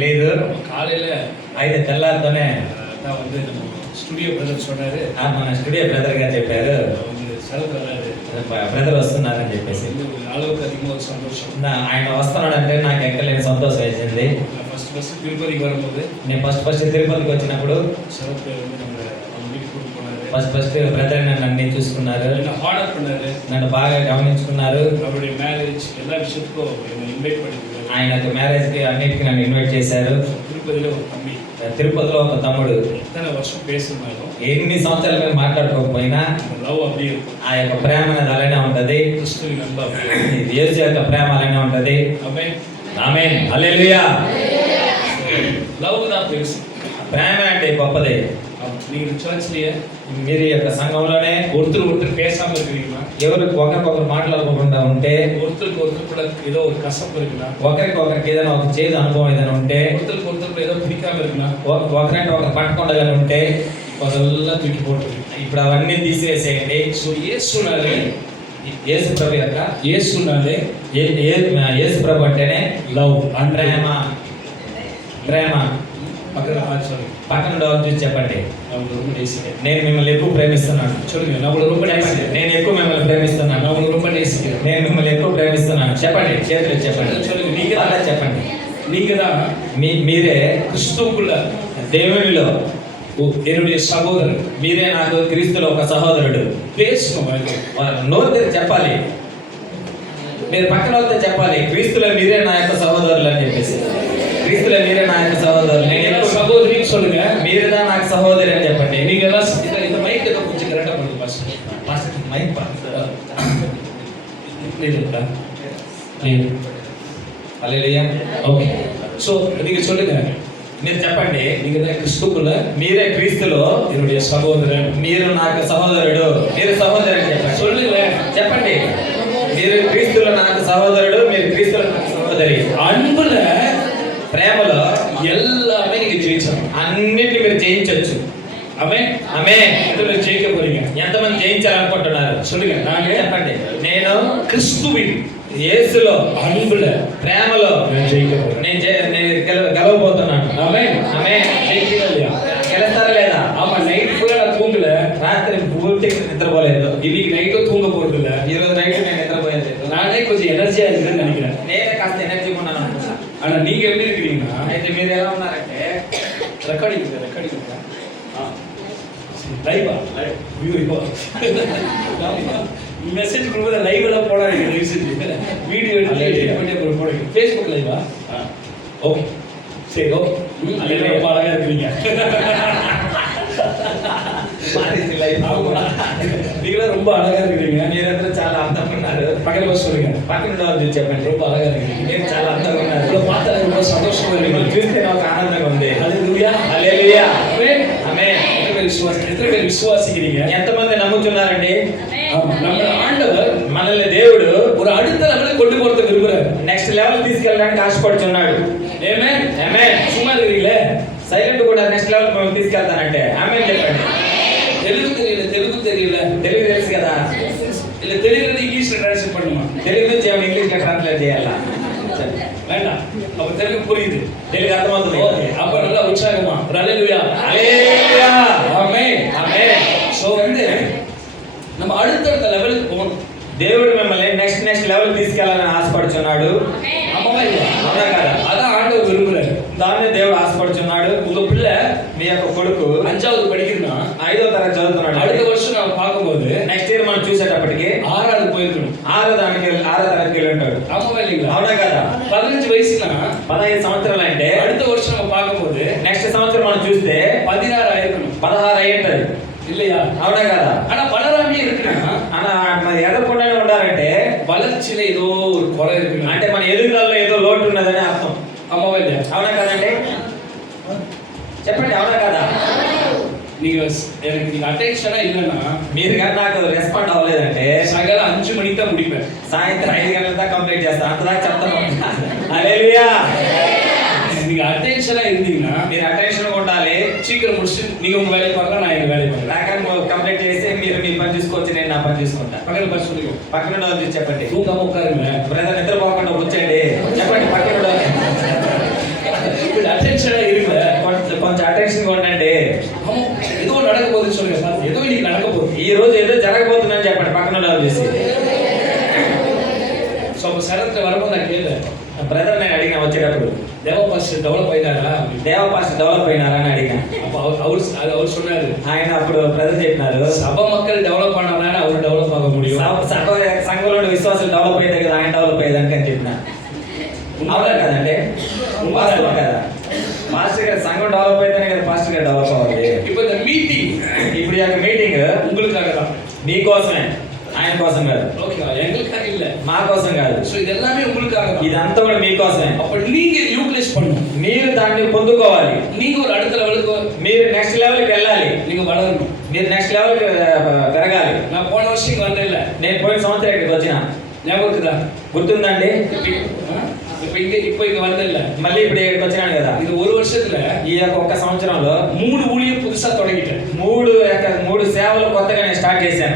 தெரியுது. காலையில் అయితే తెల్లారితోనే தான் வந்து நம்ம ஸ்டுடியோ பிரதர் சொன்னார். మన స్టూడియో బ్రదర్ గారు చెప్పారు శరత్ வராரு, బ్రదర్ వస్తున్నారని చెప్పేసి. அளவுக்கு அதிகமாக ஒரு சந்தோஷம். ఆయన వస్తున్నాడంటే నాకు ఎక్కలేని సంతోషం వేసింది. ఫస్ట్ తిరుపతికి வரும்போது నేను ఫస్ట్ తిరుపతికి వచ్చినప్పుడు శరత్ வந்து நம்ம அவங்க வீட்டுக்கு கூட்டு போனாரு. ఫస్ట్ బ్రదర్ నన్ను అన్ని చూసుకున్నారు, ஆர்டர் பண்ணாரு, నన్ను బాగా గమనించుకున్నారు. அவருடைய மேரேஜ் எல்லா விஷயத்துக்கும் என்னை இன்வைட் பண்ணிருக்காரு. ఆయనకు మ్యారేజ్ కి అన్నిటికీ నన్ను ఇన్వైట్ చేశారు. తిరుపతిలో ఒక తమ్మి, తిరుపతిలో ఒక తమ్ముడు. ఎத்தனை వర్షం పేస్తున్నారో, ఎన్ని సంవత్సరాలు మేము మాట్లాడుకోకపోయినా లవ్ அப்படியே இருக்கும். ఆ యొక్క ప్రేమ అనేది అలానే ఉంటది. క్రిస్తుని నమ్మ యేసు యొక్క ప్రేమ అలానే ఉంటది. ఆమేన్ ఆమేన్ హల్లెలూయా. లవ్ தான் பெருசு, ప్రేమ అంటే గొప్పది. நீங்க சர்ச்லயே మీరు యొక్క సంఘంలోనే ஒருத்தர் பேசாம இருக்கிறீங்களா, ఎవరికి ఒకరికొకరు మాట్లాడుకోకుండా ఉంటే, ஒருத்தருக்கு ஒருத்தர் கூட ஏதோ ஒரு கசப்பு இருக்குன்னா, ఒకరికి ఏదైనా ఒక చేదు అనుభవం ఏదైనా ఉంటే, ஒருத்தருக்கு ஒருத்தர் ஏதோ பிடிக்காம இருக்குன்னா, ఒకరంటే ఒకరు పట్టకుండా ఉంటే அதெல்லாம் தூக்கி போட்டு ఇప్పుడు అవన్నీ తీసివేసేయండి. సో యేసునాలే, యేసు ప్రభు యొక్క యేసునాలే యేసు ప్రభు అంటేనే లవ్, ప్రేమ. ప్రేమ పక్కన ఆచరణ పక్కన చూసి చెప్పండి, அவங்க ரொம்ப நேசிக்கிறேன். నేను మిమ్మల్ని ఎక్కువ ప్రేమిస్తున్నాను. சொல்லுங்க, நான் உங்களை ரொம்ப நேசிக்கிறேன். నేను ఎక్కువ మిమ్మల్ని ప్రేమిస్తున్నాను. நான் உங்களை ரொம்ப நேசிக்கிறேன். నేను మిమ్మల్ని ఎక్కువ ప్రేమిస్తున్నాను. చెప్పండి, చేతులు చెప్పండి. சொல்லுங்க, நீங்க అలా தான் చెప్పండి. நீங்க தான் మీరే கிறிஸ்துவுக்குள்ள దేవునిలో என்னுடைய சகோதரர். మీరే నాకు క్రీస్తులో ఒక సహోదరుడు. பேசணும், నోరు తెరిచి చెప్పాలి. మీరు పక్కన వాళ్ళతో చెప్పాలి, క్రీస్తులో మీరే నా యొక్క సహోదరులు అని చెప్పేసి. క్రీస్తులో మీరే నా యొక్క సహోదరులు. నేను சகோதரின்னு சொல்லுங்க, మీరుదా నాకు సహోదరి అని చెప్పండి. நீங்க எல்லாம் இந்த மைக் ஏதோ கொஞ்சம் கரெக்டா பண்ணுங்க பாஸ். మైక్ இல்லையா? హల్లెలూయా. ஓகே, சோ நீங்க சொல்லுங்க, మీరు చెప్పండి, நீங்க தான் கிறிஸ்துக்குள்ள మీరే క్రీస్తులో என்னுடைய சகோதரன். మీరు నాకు సహోదరుడు. మీరు సహోదరు అని చెప్పండి. சொல்லுங்க, చెప్పండి, మీరు క్రీస్తులో నాకు సహోదరుడు, మీరు క్రీస్తులో నాకు సహోదరి. அன்புல ప్రేమలో எல்லாமே நீங்க ஜெயிச்சணும். అన్నిటిని మీరు జయించవచ్చు. ஆமென். ఆమేన్. எத்தனை ஜெயிக்க போறீங்க? ఎంతమంది జయించాలనుకుంటున్నారు? சொல்லுங்க, நாங்க చెప్పండి. నేను கிறிஸ்துவின் యేసులో அன்புல ప్రేమలో நான் ஜெயிக்க போறேன். నేను గెలవబోతున్నాను. ஆமென். ఆమేన్. ஜெயிக்கிறா இல்லையா? గెలుస్తారా లేదా? ஆமா, நைட் ஃபுல்லா நான் தூங்கல, రాత్రి పూర్తిగా నిద్రపోలేదు. இன்னைக்கு நைட்டும் தூங்க போறது இல்ல. ఈ రోజు నైట్ నేను నిద్రపోయేది. நானே கொஞ்சம் எனர்ஜியா இருக்கிறேன்னு நினைக்கிறேன். నేనే కాస్త ఎనర్జీ ఉన్నాను అనుకుంటా. ஆனா நீங்க எப்படி இருக்கிறீங்கன்னா, అయితే మీరు ఎలా ఉన్నారంటే, ரெக்கார்டிங் லைவா வியூ மெசேஜ் கொடுக்குற லைவ் எல்லாம் போடாதீங்க, லைவ் செஞ்சு வீடியோ எடிட் பண்ணி போடுங்க. ஃபேஸ்புக் லைவா? ஓகே, சரி, ஓகே. அல்லேலூயா, ரொம்ப அழகா இருக்கீங்க. நீங்களும் ரொம்ப அழகா இருக்கிறீங்க. మీరందరూ చాలా అందంగా ఉన్నారు. பக்கத்துல போய் சொல்லுங்க, పక్కన వాళ్ళు చూసి చెప్పండి, ரொம்ப அழகா இருக்கிறீங்க. మీరు చాలా అందంగా ఉన్నారు. உங்களை பார்த்தா ரொம்ப சந்தோஷமா మిమ్మల్ని இருக்கு. చూస్తే నాకు ఆనందంగా ఉంది. ஹல்லேலூயா, హల్లెలూయా. ஆமென். ఆమేన్. எத்தனை பேர் விசுவாசிக்கிறீங்க? ఎంతమంది నమ్ముతున్నారండి? ஆமா, நம்ம ஆண்டவர் మనల్ని దేవుడు ஒரு அடுத்த லெவலுக்கு கொண்டு போறதுக்கு விரும்புறாரு. నెక్స్ట్ లెవెల్ తీసుకెళ్ళడానికి ఆశపడుతున్నాడు. ఆమేన్. ఆమేన్. சும்மா இருக்கிறீங்களே, సైలెంట్ కూడా నెక్స్ట్ లెవెల్ మనం తీసుకెళ్తానంటే ఆమేన్ చెప్పండి. தெலுங்கு தெரியல, తెలుగు తెలుసు కదా? இல்ல தெலுங்கு இங்கிலீஷ்ல ட்ரான்ஸ்லேட் பண்ணுமா? తెలుగు నుంచి ఏమైనా ఇంగ్లీష్ లో ట్రాన్స్లేట్ చేయాలా? வேண்டாம், அப்ப தெலுங்கு புரியுது, తెలుగు అర్థమవుతుంది. ஓகே. அப்ப நல்லா உற்சாகமா ஹல்லேலூயா, హల్లెలూయా. ஆமென். ఆమేన్. சோ வந்து நம்ம அடுத்த லெவலுக்கு போகணும். దేవుడు మిమ్మల్ని నెక్స్ట్ లెవెల్ తీసుకెళ్లాలని ఆశపడుచున్నాడు. ஆமாவா இல்லையா? అవునా కదా? அதான் ஆண்டவர் விரும்புறாரு. దాన్ని దేవుడు ఆశపడుచున్నాడు. உங்க பிள்ளை మీ యొక్క కొడుకు 5வது படிக்கிறனா, 5వ తరగతి చదువుతున్నాడు. அடுத்த வருஷம் நாம பார்க்கும்போது నెక్స్ట్ ఇయర్ మనం చూసేటప్పటికి 6வது పోயிருக்கணும். 6వ తరగతికి వెళ్ళి ఉంటాడు. ஆமாவா இல்லைங்களா? అవునా కదా? 15 వయసుனா 15 సంవత్సరాలు అంటే அடுத்த வருஷம் நம்ம பார்க்கும்போது నెక్స్ట్ సంవత్సరం మనం చూస్తే 16 ஆயிருக்கணும். 16 అయ్యింటది. இல்லையா? అవునా కదా? ஆனா வளராமே இருக்குன்னா మరి ఎదగకుండానే ఉండాలంటే வளர்ச்சியில ஏதோ ஒரு குறை இருக்குன்னு, అంటే మన ఎదుగుదలలో ఏదో లోటు ఉన్నదని అర్థం. ஆமாவா இல்லையா? అవునా కదండి? చెప్పండి, అవునా కదా? நீங்க எனக்கு நீங்க அட்டென்ஷனா இல்லைன்னா, మీరు కానీ నాకు రెస్పాండ్ అవ్వలేదంటే சாயங்காலம் 5 மணிக்கு தான் முடிப்பேன். సాయంత్రం 5 గంటల దాకా కంప్లీట్ చేస్తాను. అంతదాకా చెప్తాను. హల్లెలూయా. நீங்க அட்டென்ஷனா இருந்தீங்கன்னா మీరు అటెన్షన్ ఉండాలి. சீக்கிரம் முடிச்சு நீங்க உங்க வேலையை பார்க்கலாம், நான் எங்க வேலையை பார்க்கலாம். నాకని కంప్లీట్ చేసి మీరు మీ పని చూసుకోవచ్చు, నేను నా పని చూసుకుంటా. பக்கத்துல பார்த்து சொல்லுங்க, పక్కన ఉన్న చూసి చెప్పండి, தூங்காம உட்காருங்க. బ్రదర్ నిద్రపోకుండా కూర్చోండి. చెప్పండి పక్కన அட்டென்ஷனா இருக்குல்ல. కొంచెం అటెన్షన్ ఉండండి. ஆமா, ஏதோ நடக்க போகுதுன்னு சொல்லுங்க சார். ஏதோ இன்னைக்கு நடக்க போகுது. ఈ రోజు ఏదో జరగబోతుందని చెప్పండి పక్కన వాళ్ళు చేసి. సో அப்ப சரத்துல வரும்போது நான் கேட்டேன், బ్రదర్ నేను అడిగిన వచ్చేటప్పుడు தேவ பாஸ்டர் டெவலப் ஆயிட்டாரா? దేవ పాస్టర్ డెవలప్ అయినారా అని అడిగిన. அப்ப அவர் சொன்னாரு, ఆయన అప్పుడు బ్రదర్ చెప్పినారు, சபை மக்கள் டெவலப் ஆனாதான் அவர் டெவலப் ஆக முடியும். సంఘంలో విశ్వాసాలు డెవలప్ అయితే కదా ఆయన డెవలప్ అయ్యేదానికి అని చెప్పిన. అవునా కదండి? వాస్తవం కదా. పాస్టర్ గారు సంఘం డెవలప్ అయితేనే కదా పాస్టర్ గారు డెవలప్ అవ్వాలి. இப்போ இந்த மீட்டிங், ఇప్పుడు ఈ యొక్క మీటింగ్ உங்களுக்காக தான். మీకోసమే, ఆయన కోసం కాదు, ஓகேவா? எங்களுக்காக இல்ல. మా కోసం కాదు. సో ఇది எல்லாமே உங்களுக்காக தான். ఇదంతా కూడా మీకోసమే. அப்ப நீங்க யூட்டிலைஸ் பண்ணணும். మీరు దాన్ని పొందుకోవాలి. நீங்க ஒரு அடுத்த லெவலுக்கு మీరు నెక్స్ట్ లెవెల్కి వెళ్ళాలి. நீங்க வளரணும். మీరు నెక్స్ట్ లెవెల్కి పెరగాలి. நான் போன வருஷம் இங்க வந்தேன் இல்ல, నేను పోయిన సంవత్సరం ఇక్కడికి వచ్చిన, ஞாபகம் இருக்குதா? గుర్తుందండి? இப்போ இங்க வந்தேன் இல்ல, మళ్ళీ ఇప్పుడు ఇక్కడికి వచ్చినాను కదా. இது ஒரு வருஷத்துல ఈ యొక్క ఒక్క సంవత్సరంలో 3 ஊழியம் புதுசா தொடங்கிட்டேன். 3 సేవలు కొత్తగా నేను స్టార్ట్ చేశాను.